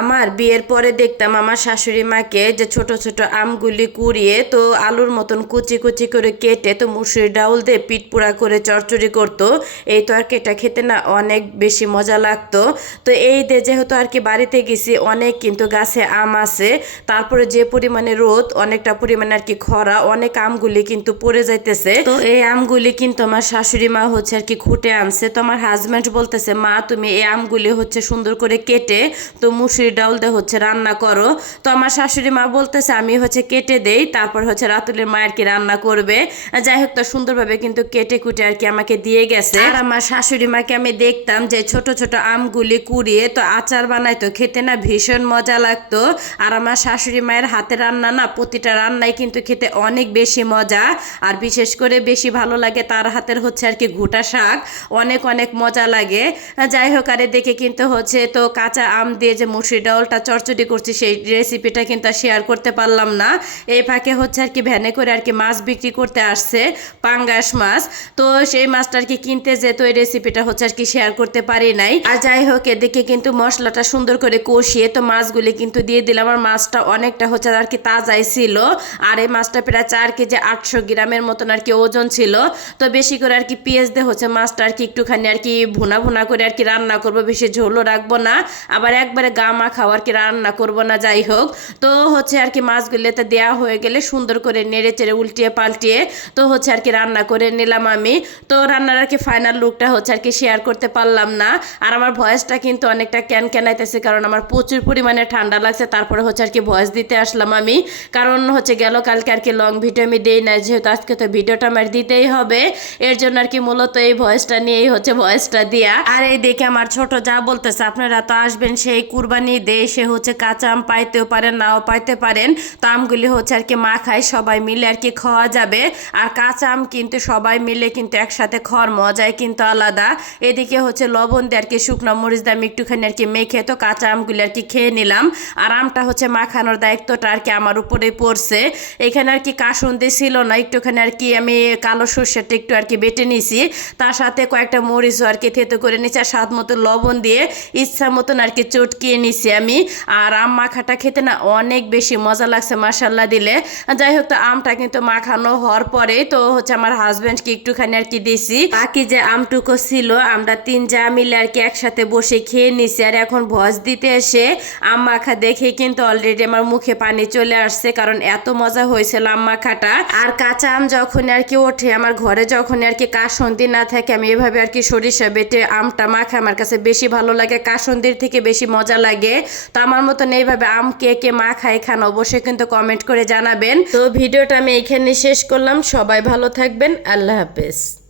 আমার বিয়ের পরে দেখতাম আমার শাশুড়ি মাকে যে ছোট ছোট আমগুলি কুড়িয়ে তো আলুর মতন কুচি কুচি করে কেটে তো মুসুরি ডাউল দিয়ে পিঠ পোড়া করে চচ্চড়ি করতো। এই তরকারিটা খেতে না অনেক বেশি মজা লাগতো। তো এই দিয়ে যেহেতু আর কি বাড়িতে গেছি, অনেক কিন্তু গাছে আম আছে, তারপরে যে পরিমাণে রোদ, অনেকটা পরিমাণে আর কি খরা, অনেক আমগুলি কিন্তু পড়ে যাইতেছে। তো এই আমগুলি কিন্তু আমার শাশুড়ি মা হচ্ছে আর কি খুঁটে আনছে। তো আমার হাজব্যান্ড বলতেছে, মা তুমি এই আমগুলি হচ্ছে সুন্দর করে কেটে তো মুসুরি ডাউল দিয়ে হচ্ছে রান্না করো। তো আমার শাশুড়ি মা বলতেছে আমি হচ্ছে কেটে দেই, তারপর হচ্ছে রাতুলের মা আর কি রান্না করবে। যাই হোক, তো সুন্দরভাবে কিন্তু কেটে কুটে আর কি আমাকে দিয়ে গেছে। আর আমার শাশুড়ি মাকে আমি দেখতাম যে ছোট ছোট আমগুলি কুড়িয়ে তো আচার বানাইতো, খেতে না ভীষণ মজা লাগতো। আর আমার শাশুড়ি মায়ের হাতে রান্না না প্রতিটা রান্নাই কিন্তু খেতে অনেক বেশি মজা। আর বিশেষ করে বেশি ভালো লাগে তার হাতের হচ্ছে আর কি ঘুটা শাক, অনেক অনেক মজা লাগে। যাই হোক, আরে দেখে কিন্তু হচ্ছে তো কাঁচা আম দিয়ে যে মুসুরি ডাউলটা চচ্চড়ি করছি সেই রেসিপিটা কিন্তু শেয়ার করতে পারলাম না। এই ফাঁকে হচ্ছে আর কি ভ্যানে করে আর কি মাছ বিক্রি করতে আসছে, পাঙ্গাস মাছ। তো সেই মাছটা আর কি কিনতে যেত, এই রেসিপিটা হচ্ছে আর কি শেয়ার করতে পারি নাই। আর যাই হোক, এদিকে কিন্তু মশলাটা সুন্দর করে কষিয়ে তো মাছগুলি কিন্তু দিয়ে দিলাম। আর মাছটা অনেকটা হচ্ছে আর কি তাজাই ছিল। আর এই মাছটা প্রায় 4 কেজি 800 গ্রামের মতন আর কি ওজন ছিল। তো বেশি করে আর কি পেঁয়াজ দিয়ে হচ্ছে মাছটা আর কি একটুখানি আর কি ভুনা ভুনা করে আর কি রান্না করবো, বেশি ঝোলও রাখবো না, আবার একবারে গা মাখাও আর কি রান্না করবো না। যাই হোক, তো হচ্ছে আর কি মাছগুলোতে দেওয়া হয়ে গেলে সুন্দর করে নেড়ে চেড়ে উল্টিয়ে পাল্টিয়ে তো হচ্ছে আর কি রান্না করে নিলাম আমি। তো রান্নার আর কি ফাইনাল লুকটা হচ্ছে আর কি শেয়ার করতে পারলাম না। আর আমার ভয়েসটা কিন্তু অনেকটা ক্যানাইতেছে, কারণ আমার প্রচুর পরিমাণে ঠান্ডা লাগছে। তারপরে হচ্ছে আর কি ভয়েস দিতে আসলাম আমি, কারণ হচ্ছে গেল কালকে আর কি লং ভিডিও আমি দেই না, যেহেতু আজকে তো ভিডিওটা আমার দিতেই হবে, এর জন্য আর কি মূলত এই ভয়েসটা নিয়েই হচ্ছে ভয়েসটা দিয়া। আর এই দেখে আমার ছোট যা বলতেছে, আপনারা তো আসবেন সেই কুরবানি দিয়ে, সে হচ্ছে কাঁচা আম পাইতেও পারেন নাও পাইতে পারেন, তো আমগুলি হচ্ছে আর কি মাখায় সবাই মিলে আর কি খাওয়া যাবে। আর কাঁচা আম কিন্তু সবাই মিলে কিন্তু একসাথে খাওয়ার মজাই কিন্তু আলাদা। এদিকে হচ্ছে লবণ দিয়ে আর কি শুকনো মরিচ দিয়ে আমি একটুখানি আর কি মেখে তো কাঁচা আমগুলি আর কি খেয়ে নিলাম। আর আমটা হচ্ছে মাখানোর দায়িত্বটা আর কি আমার উপরেই পড়ছে। এখানে আর কি কাসুন্দি ছিল না, একটুখানি আর কি আমি কালো সর্ষেটা একটু আর কি বেটে নিছি, তার সাথে কয়েকটা মরিচও আর কি থেতো করে নিচ্ছি, আর স্বাদ মতো লবণ দিয়ে ইচ্ছা মতন আর কি চটকিয়ে নিছি আমি। আর আম মাখাটা খেতে না অনেক বেশি মজা লাগছে মাশাল্লাহ দিলে। যাই হোক, তো আমটা কিন্তু মাখানো হওয়ার পরে তো হচ্ছে আমার হাজব্যান্ডকে একটুখানি আর কি দিছি, বাকি যে আমটুকু ছিল আমরা 3 যা মিলে আর কি একসাথে বসে খেয়ে নিছি। আর এখন ভয়েস দিতে এসে আম মাখা দেখে কিন্তু অলরেডি আমার মুখে পানি চলে আসছে, কারণ এত মজা হয়েছিল আম মাখাটা। আর কাঁচা আম যখন আর কি ওঠে আমার ঘরে, যখন আর কি কাসুন্দি না থাকে, আমি এভাবে আর কি সরিষা বেটে আমটা মাখা আমার কাছে বেশি ভালো লাগে, কাসুন্দির থেকে বেশি মজা লাগে। তো আমার মতন এইভাবে আম কে কে মাখায় খান অবশ্যই কিন্তু কমেন্ট করে জানাবেন। তো ভিডিওটা আমি এইখানে শেষ করলাম, সবাই ভালো থাকবেন, আল্লাহ হাফেজ।